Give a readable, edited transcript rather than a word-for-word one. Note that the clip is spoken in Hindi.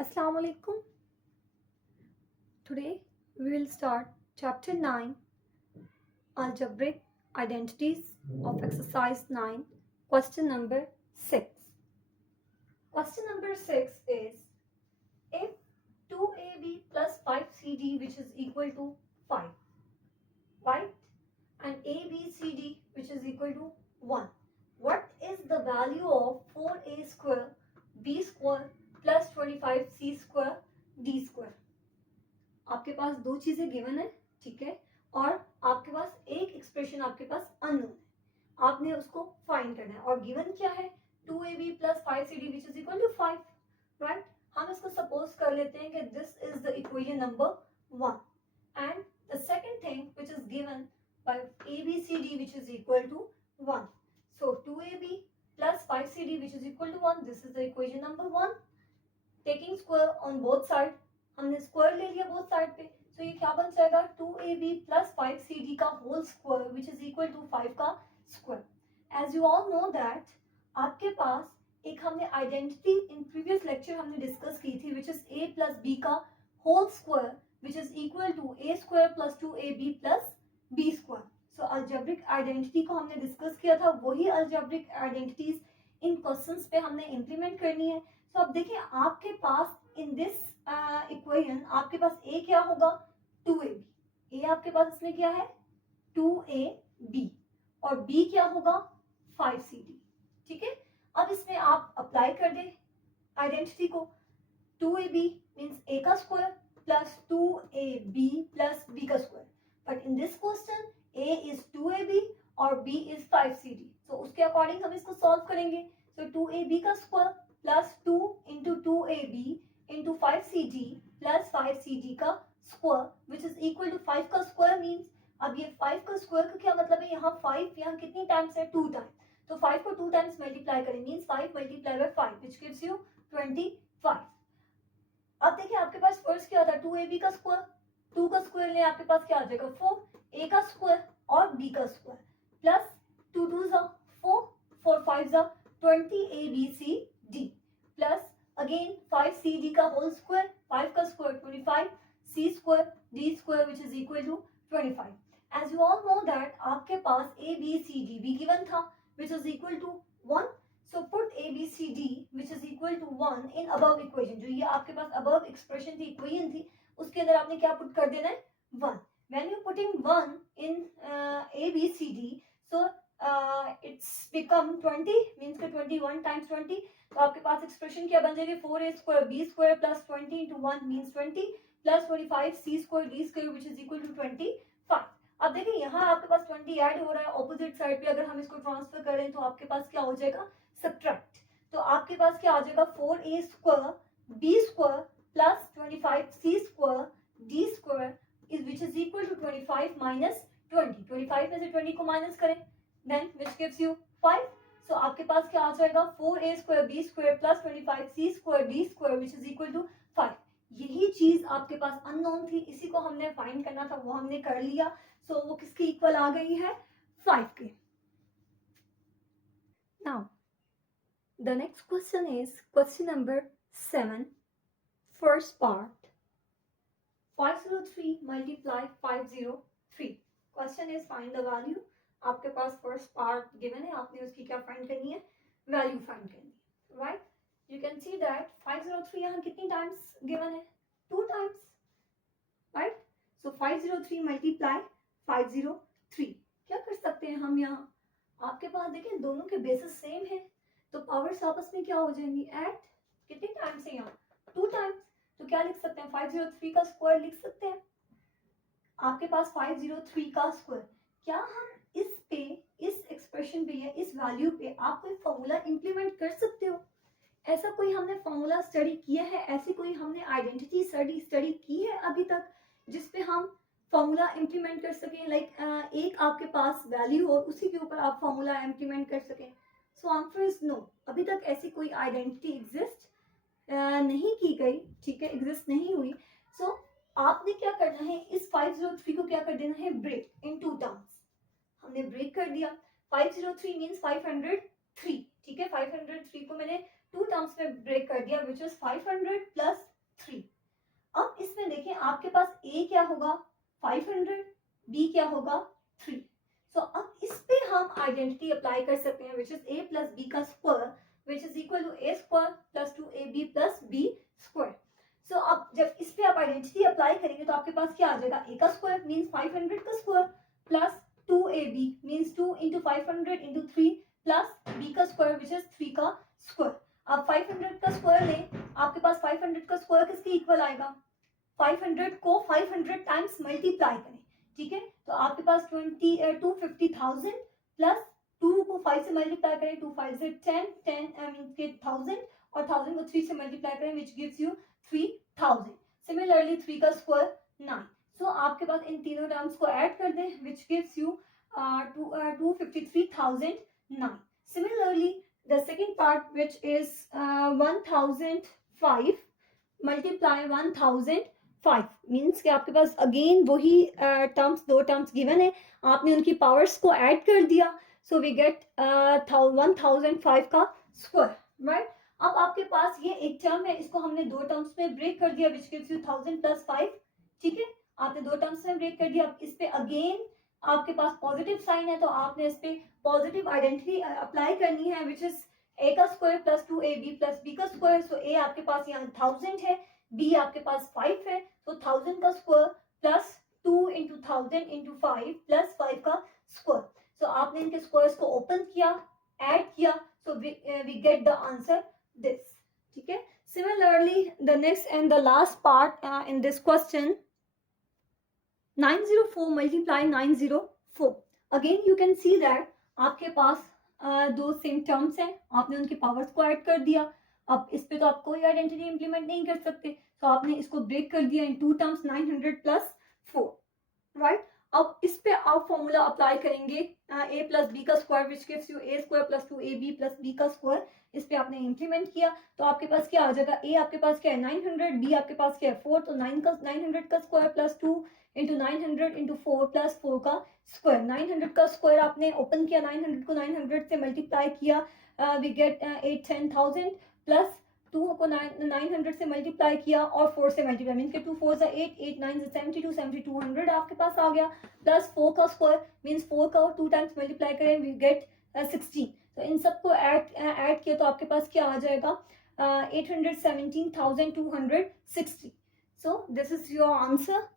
Assalamu alaikum. Today we will start chapter 9, algebraic identities of exercise 9, question number 6. Question number 6 is, if 2ab plus 5cd which is equal to 5, right, and abcd which is equal to 1, what is the value of 4a square b square plus 25c square d square? आपके पास दो चीजें गिवन है, ठीक है, और आपके पास एक एक्सप्रेशन आपके पास अननोन है, आपने उसको फाइंड करना है। और गिवन क्या है? 2ab plus 5cd which is equal to 5, right. हम इसको सपोज कर लेते हैं कि this is the equation number 1 and the second thing which is given by abcd which is equal to 1. So 2ab plus 5cd which is equal to 1, this is the equation number 1. Taking square on both side, हमने स्क्वायर ले लिया बोथ साइड पे, तो ये क्या बन जाएगा? 2ab प्लस 5cd का whole square which is equal to 5 का square. As you all know that आपके पास एक हमने आइडेंटिटी इन प्रीवियस लेक्चर हमने डिस्कस की थी which is a plus b का whole square which is equal to a square plus 2ab plus b square. So algebraic identity को हमने डिस्कस किया था, वही अलजेब्रिक आइडेंटिटीज इन क्वेश्चंस पे हमने इंप्लीमेंट करनी है। तो अब देखिए आपके पास इन दिस इक्वेशन आपके पास a क्या होगा? 2ab, a आपके पास इसमें क्या है? 2ab, और b क्या होगा? 5cd, ठीक है। अब इसमें आप अप्लाई कर दे आइडेंटिटी को, 2ab मीन्स a का square plus 2ab plus b का square, but in this question a is 2ab और b इज 5cd, तो उसके अकॉर्डिंग हम इसको सॉल्व करेंगे। तो 2ab का square plus 2 into 2ab into 5cd plus 5cd का square which is equal to 5 का स्क्वायर मीन्स, अब ये 5 का स्क्वायर का क्या मतलब है? यहाँ 5 यहाँ कितनी टाइम्स है? 2 टाइम्स, तो 5 को 2 टाइम्स मल्टीप्लाई करें means 5 multiply by 5 which gives you 25. अब देखिए आपके पास फर्स्ट क्या होता है? 2ab का स्क्वायर, 2 का स्क्वायर ले आपके पास क्या आ जाएगा? 4, a का स्क्वायर और b का स्क्वायर प्लस 2 2 जा 4, 4 5 जा 20 abcd प्लस अगेन 5cd का होल स्क्वायर, 5 का square 25, c square d square which is equal to 25. As you all know that आपके पास abcd भी गिवन था which is equal to 1. So put ABCD which is equal to 1 in above equation. जो ये आपके पास above expression थी, equation थी, उसके अंदर आपने क्या put कर देना है? 1. When you putting 1 in ABCD, so it's become 20 means कि 21 times 20, तो आपके पास expression क्या बन जाएगी? 4a square b square plus 20 into 1 means 20 plus 25 c square d square which is equal to 25. अब देखिए यहाँ आपके पास 20 ऐड हो रहा है ऑपोजिट साइड पे, अगर हम इसको ट्रांसफर करें तो आपके पास क्या हो जाएगा? सब्ट्रैक्ट, तो आपके पास क्या आ जाएगा? 4a square b square plus 25c square d square is which is equal to 25 minus 20. 25 में से 20 को माइनस करें then which gives you 5. So आपके पास क्या आ जाएगा? 4a square b square plus 25c square d square which is equal to 5. यही चीज आपके पास अननोन थी, इसी को हमने फाइंड करना था, वो हमने कर लिया। सो वो किसके इक्वल आ गई है? 5 के. Now the next question is question number 7, first part. 503 multiply 503. Question is find the value. आपके पास first part given है, आपने उसकी क्या find करनी है? Value find करनी है, right? You can see that 503 यहाँ कितनी times given है? 2 times, right? So 503 multiply 503. क्या कर सकते हैं हम यहाँ? आपके पास देखिए दोनों के बेसिस सेम है, तो पावर्स आपस में क्या हो जाएंगी? ऐड कितने टाइम्स है यहाँ? 2 टाइम्स, तो क्या लिख सकते हैं? 503 का स्क्वायर लिख सकते हैं। आपके पास 503 का स्क्वायर, क्या हम इस पे, इस एक्सप्रेशन पे या इस वैल्यू पे आप कोई फॉर्मूला इंप्लीमेंट कर सकते हो? ऐसा कोई हमने फॉर्मूला स्टडी किया है? ऐसी कोई हमने आइडेंटिटी स्टडी की है अभी तक जिसपे हम फॉर्मूला इंप्लीमेंट कर सकें? लाइक एक आपके पास वैल्यू हो, उसी के ऊपर आप फॉर्मूला इंप्लीमेंट कर सकें? सो आंसर इज नो, अभी तक ऐसी कोई आइडेंटिटी एग्जिस्ट नहीं की गई, ठीक है, एग्जिस्ट नहीं हुई। सो आपने क्या करना है? इस 503 को क्या कर देना है? Break in 2 terms. हमने ब्रेक कर दिया. 503 मीन्स 503, ठीक है, 503 को मैंने 2 टर्म्स में ब्रेक कर दिया विच इज 500 प्लस इसमें देखें आपके पास a क्या होगा 500, b क्या होगा 3. सो अब इस पे हम आइडेंटिटी अप्लाई कर सकते हैं which is a plus b का square which is equal to a square plus 2ab plus b square. So अब जब इस पे आप आइडेंटिटी अप्लाई करेंगे तो आपके पास क्या आ जाएगा a का स्क्वायर मीन्स 500 का square plus 2ab means 2 into 500 into 3 plus b का स्क्वायर विच इज 3 का स्क्वायर. आप 500 का स्क्वायर लें, आपके पास 500 का स्क्वायर किसके इक्वल आएगा 500 को 500 टाइम्स मल्टीप्लाई करें. ठीक है, तो आपके पास 250,000 प्लस 2 को 5 से मल्टीप्लाई करें 2 5 से 10 आई मीन 1000 और 1000 को 3 से मल्टीप्लाई करें विच गिव्स यू 3000. सिमिलरली 3 का स्क्वायर 9. सो आपके पास इन तीनों टर्म्स को ऐड कर दें विच gives you 253,009. Similarly, the second part which is 1005 multiply 1005 means कि आपके पास अगेन वही टर्म्स दो टर्म्स गिवन है, आपने उनकी पावर्स को ऐड कर दिया सो वी गेट 1005 का स्क्वायर. राइट, अब आपके पास ये एक टर्म है, इसको हमने दो टर्म्स में ब्रेक कर दिया विच गिव्स यू 1000 प्लस 5. ठीक है, आपने दो टर्म्स में ब्रेक कर दिया. अब इस पे अगेन आपके पास पॉजिटिव साइन है तो आपने इस पे पॉजिटिव आइडेंटिटी अप्लाई करनी है विच इज a का square plus 2ab plus b का स्क्वायर. सो a आपके पास यहाँ 1000 है, b आपके पास 5 है, तो 1000 का square plus 2 into 1000 into 5 plus 5 का स्क्वायर. सो आपने इनके स्क्वायर्स को ओपन किया, ऐड किया, so we get the answer this. ठीक है, similarly the next and the last part in this question 904 multiply 904. Again you can see that आपके पास दो सेम टर्म्स हैं, आपने उनके पावर्स को ऐड कर दिया. अब इस पे तो आप कोई आइडेंटिटी इंप्लीमेंट नहीं कर सकते, तो आपने इसको ब्रेक कर दिया इन टू टर्म्स 900 प्लस 4. राइट, अब इस पे आप फॉर्मूला अप्लाई करेंगे a प्लस b का square which gives you a square plus 2ab plus b का स्क्वायर. इस पे आपने इंप्लीमेंट किया तो आपके पास क्या आ जाएगा, a आपके पास क्या है 900, b आपके पास क्या है 4, तो 900 का square plus 2 into 900 into 4 plus 4 का स्क्वायर. 900 का स्क्वायर आपने ओपन किया, 900 को 900 से मल्टीप्लाई किया, वी गेट 810,000 प्लस 2 को 900 से मल्टीप्लाई किया और 4 से मल्टीप्लाई मीन्स के 2 4 से 8 8 9 से 72 7200 आपके पास आ गया प्लस 4 का स्क्वायर मीन्स 4 का 2 टाइम्स मल्टीप्लाई करें वी गेट 16. तो इन सबको ऐड किया तो आपके पास क्या आ जाएगा 817,260. So this is your answer.